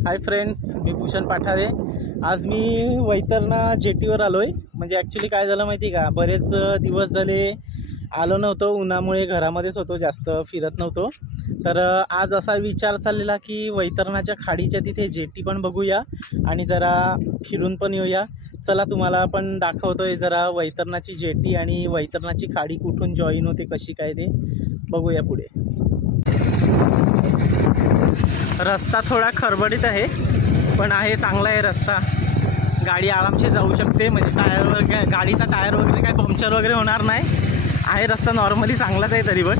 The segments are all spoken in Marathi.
हाय फ्रेंड्स, मी भूषण पाठारे। आज मी वैतरणा जेटीवर आलो आहे। म्हणजे ॲक्च्युली काय झालं माहिती का, बरेच दिवस झाले आलो नव्हतो, उन्हामुळे घरामध्येच होतो, जास्त फिरत नव्हतो। तर आज असा विचार चाललेला की वैतरणाच्या खाडीच्या तिथे जेटी पण बघूया आणि जरा फिरून पण येऊया। चला तुम्हाला पण दाखवतोय जरा वैतरणाची जेटी आणि वैतरणाची खाडी कुठून जॉईन होते, कशी काय ते बघूया पुढे। रस्ता थोडा खरबडीत आहे, पण आहे चांगला आहे रस्ता, गाडी आरामशीर जाऊ शकते। म्हणजे टायर वगैरे, गाडीचा टायर वगैरे काय पंक्चर वगैरे होणार नाही, आहे रस्ता नॉर्मली चांगलाच आहे तरी पण।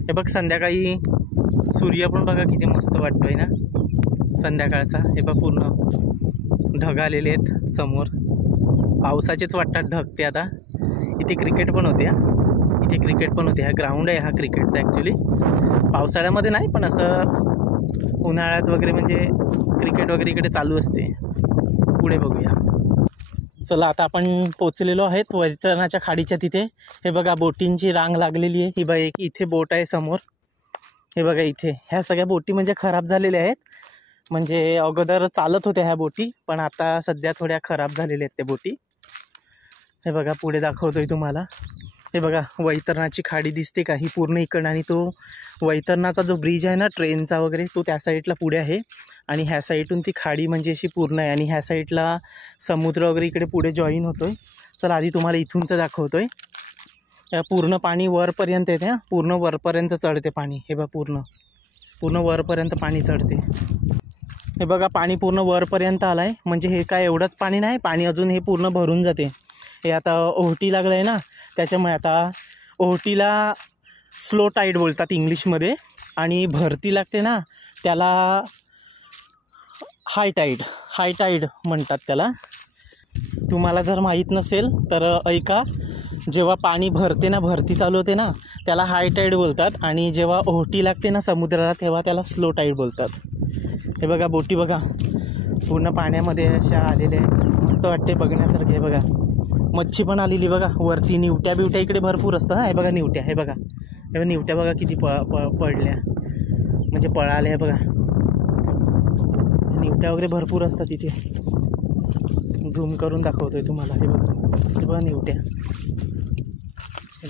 हे बघ संध्याकाळी सूर्य पण बघा किती मस्त वाटतोय ना संध्याकाळचा। हे बघ पूर्ण ढग आलेले आहेत समोर, पावसाचेच वाटतात ढग ते। आता इथे क्रिकेट पण होते, इथे क्रिकेट पण होते। हा ग्राउंड आहे हा क्रिकेटचा ॲक्च्युली, पावसाळ्यामध्ये नाही पण असं उन्हाळ्यात वगैरे म्हणजे क्रिकेट वगैरे इकडे चालू असते। पुढे बघूया। चला आता आपण पोचलेलो आहेत वैतरणाच्या खाडीच्या तिथे। हे बघा बोटींची रांग लागलेली आहे। ही बघा एक इथे बोट आहे समोर, हे बघा इथे। ह्या सगळ्या बोटी म्हणजे खराब झालेल्या आहेत, म्हणजे अगोदर चालत होत्या ह्या बोटी, पण आता सध्या थोड्या खराब झालेल्या आहेत त्या बोटी। हे बघा पुढे दाखवतोय तुम्हाला। हे बघा वैतरणाची खाडी दिसते का, ही पूर्ण इकडं। आणि तो वैतरणाचा जो ब्रिज आहे ना ट्रेनचा वगैरे, तो त्या साईडला पुढे आहे आणि ह्या साईडून ती खाडी म्हणजे अशी पूर्ण आहे। आणि ह्या साईडला समुद्र वगैरे इकडे पुढे जॉईन होतोय। चला आधी तुम्हाला इथूनचं दाखवतोय। पूर्ण पाणी वरपर्यंत येते, हां पूर्ण वरपर्यंत चढते पाणी। हे बघा पूर्ण वरपर्यंत पाणी चढते। हे बघा पाणी पूर्ण वरपर्यंत आलं आहे, म्हणजे हे काय एवढंच पाणी नाही, पाणी अजून हे पूर्ण भरून जाते। हे आता ओहोटी लागलं आहे ना, त्याच्यामुळे आता ओहोटीला स्लो टाईड बोलतात इंग्लिशमध्ये, आणि भरती लागते ना त्याला हाय टाईड म्हणतात त्याला। तुम्हाला जर माहीत नसेल तर ऐका, जेव्हा पाणी भरते ना, भरती चालू होते ना, त्याला हाय टाईड बोलतात, आणि जेव्हा ओहोटी लागते ना समुद्राला तेव्हा त्याला स्लो टाईड बोलतात। हे बघा बोटी बघा पूर्ण पाण्यामध्ये अशा आलेल्या आहेत, मस्त वाटते बघण्यासारखे। हे बघा मच्छी पण आलेली बघा वरती, निवट्या बिवट्या इकडे भरपूर असतं। हां हे बघा निवट्या, हे बघा निवट्या बघा किती पडल्या, म्हणजे पळाल्या। हे बघा निवट्या वगैरे भरपूर असतात इथे, झूम करून दाखवतोय तुम्हाला। हे बघा निवट्या, हे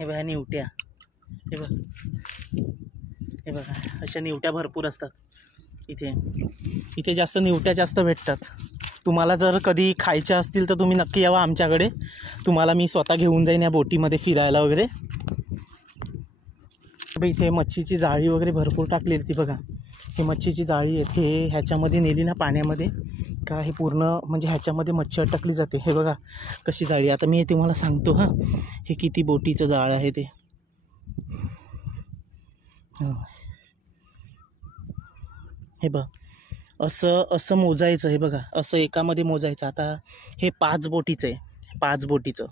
बघा निवट्या, हे बघा अशा निवट्या भरपूर असतात इथे जास्त निवट्या जास्त भेटतात। तुम्हाला जर कधी खायच्या असतील तर तुम्ही नक्की यावं आमच्याकडे, तुम्हाला मी स्वतः घेऊन जाईन या बोटीमध्ये फिरायला वगैरे। इथे मच्छीची जाळी वगैरे भरपूर टाकलेली ती बघा, ही मच्छीची जाळी आहे। हे ह्याच्यामध्ये नेली ना पाण्यामध्ये का, हे पूर्ण म्हणजे ह्याच्यामध्ये मच्छी अटकली जाते। हे बघा कशी जाळी, आता मी हे तुम्हाला सांगतो हां, हे किती बोटीचं जाळं आहे ते। हे बघ असं मोजायचं, हे बघा असं एकामध्ये मोजायचं। आता हे 5 बोटीचं आहे, 5 बोटीचं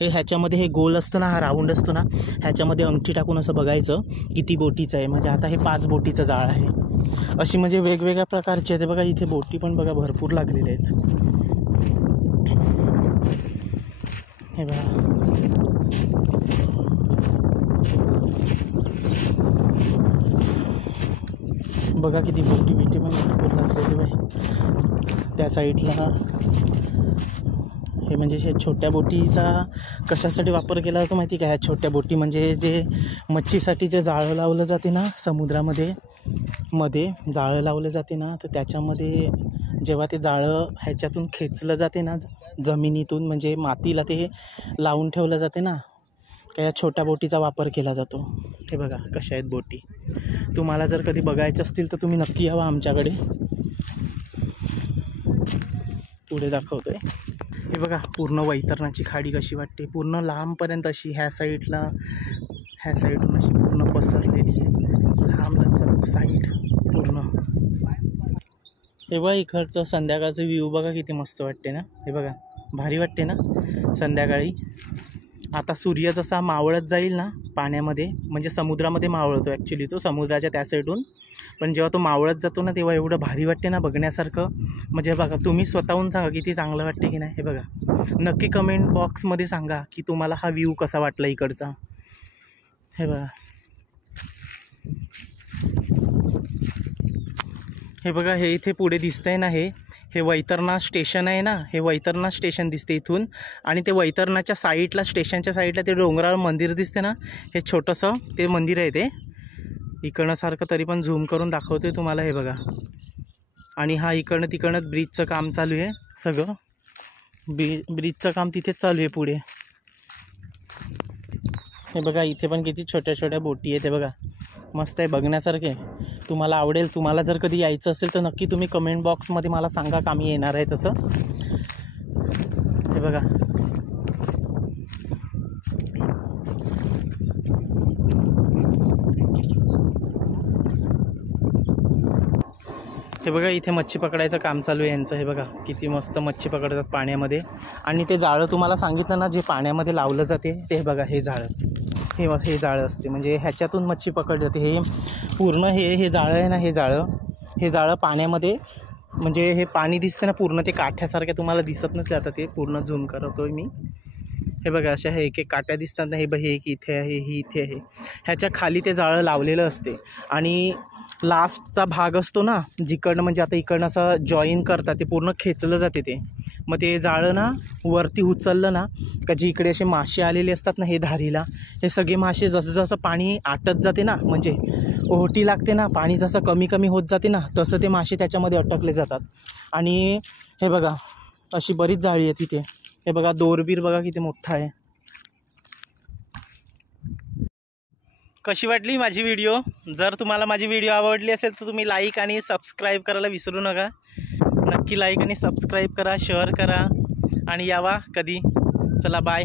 हे ह्याच्यामध्ये हे गोल असतं ना, हा राऊंड असतो ना, ह्याच्यामध्ये अंगठी टाकून असं बघायचं किती बोटीचं आहे। म्हणजे आता हे 5 बोटीचं जाळ आहे। अशी म्हणजे वेगवेगळ्या प्रकारचे आहेत। बघा इथे बोटी पण बघा भरपूर लागलेले आहेत। हे बघा बघा किती बोटी पण भरपूर लागलेली आहे त्या साईडला। हे म्हणजे हे छोट्या बोटीचा कशासाठी वापर केला जातो माहिती का, ह्या छोट्या बोटी म्हणजे जे मच्छीसाठी जे जाळं लावलं जाते ना समुद्रामध्ये जाळं लावलं जाते ना, तर त्याच्यामध्ये जेव्हा ते जाळं ह्याच्यातून खेचलं जाते ना जमिनीतून, म्हणजे मातीला ते लावून ठेवलं जाते ना, या छोट्या बोटीचा वापर केला जातो। हे बघा कशा आहेत बोटी, तुम्हाला जर कधी बघायचं असतील तर तुम्ही नक्की यावं आमच्याकडे। पुढे दाखवतोय। हे बघा पूर्ण वैतरणाची खाडी कशी वाटते, पूर्ण लांबपर्यंत अशी ह्या साईडून अशी पूर्ण पसरलेली आहे, लांब साईड पूर्ण। हे बघा इकडचं संध्याकाळचं व्ह्यू बघा किती मस्त वाटते ना, हे बघा भारी वाटते ना संध्याकाळी। आता सूर्य जसा मावळत जाईल ना पाण्यामध्ये, म्हणजे समुद्रामध्ये मावळतो ॲक्च्युली तो समुद्राच्या त्या साईडून, पण जेव्हा तो मावळत जातो ना तेव्हा एवढं भारी वाटते ना बघण्यासारखं। म्हणजे बघा तुम्ही स्वतःहून सांगा किती चांगलं वाटते की नाही। हे बघा नक्की कमेंट बॉक्समध्ये सांगा की तुम्हाला हा व्ह्यू कसा वाटला इकडचा। हे बघा हे बघा, हे इथे पुढे दिसतंय ना, हे वैतरणा स्टेशन आहे ना, हे वैतरणा स्टेशन दिसते इथून. आणि ते वैतरणाच्या साईडला, स्टेशनच्या साईडला ते डोंगरावर मंदिर दिसते ना, हे छोटंसं ते मंदिर आहे. ते इकडनं सारखं तरी पण झूम करून दाखवतोय तुम्हाला. हे बघा, आणि हा इकडनं तिकडनं ब्रिजचं काम चालू आहे सगळं. ब्रिजचं काम तिथेच चालू आहे पुढे. हे बघा, इथे पण किती छोट्या छोट्या बोटी आहेत. हे बघा, मस्त आहे, बघण्यासारखे. तुम्हाला आवडेल. तुम्हाला जर कधी यायचं असेल तर नक्की तुम्ही कमेंट बॉक्समध्ये मला सांगा का मी येणार आहे तसं. हे बघा, हे बघा, इथे मच्छी पकडायचं काम चालू आहे यांचं. हे बघा, किती मस्त मच्छी पकडतात पाण्यामध्ये. आणि ते जाळं तुम्हाला सांगितलं ना, जे पाण्यामध्ये लावलं जाते ते बघा, हे जाळं, हे जाळं असते. म्हणजे ह्याच्यातून मच्छी पकडली जाते. हे पूर्ण हे जाळं आहे ना, हे जाळं पाण्यामध्ये, म्हणजे हे पाणी दिसतं ना पूर्ण, ते काठ्यासारख्या तुम्हाला दिसत नसले. आता ते पूर्ण झूम करतोय मी. हे बघा, अशा हे एक काट्या दिसतात ना, हे एक इथे आहे, ही इथे आहे. ह्याच्या खाली ते जाळं लावलेलं असते. आणि लास्टचा भाग असतो ना, जिकडनं म्हणजे आता इकडनं असं जॉईन करतात, ते पूर्ण खेचलं जाते ते. मग ते जाळं ना वरती उचललं ना का, जी इकडे असे मासे आलेले असतात ना, हे धारीला, हे सगळे मासे जसं जसं पाणी आटत जाते ना, म्हणजे ओहोटी लागते ना, पाणी जसं कमी कमी होत जाते ना, तसं ते मासे त्याच्यामध्ये अटकले जातात. आणि हे बघा, अशी बरीच जाळी आहे तिथे. हे बघा, दोरबीर बघा किती मोठा आहे. कशी वाटली माझी व्हिडिओ? जर तुम्हाला माझी व्हिडिओ आवडली असेल तर तुम्ही लाईक आणि सबस्क्राईब करायला विसरू नका. नक्की लाईक आणि सबस्क्राईब करा, शेअर करा आणि यावा कधी. चला, बाय.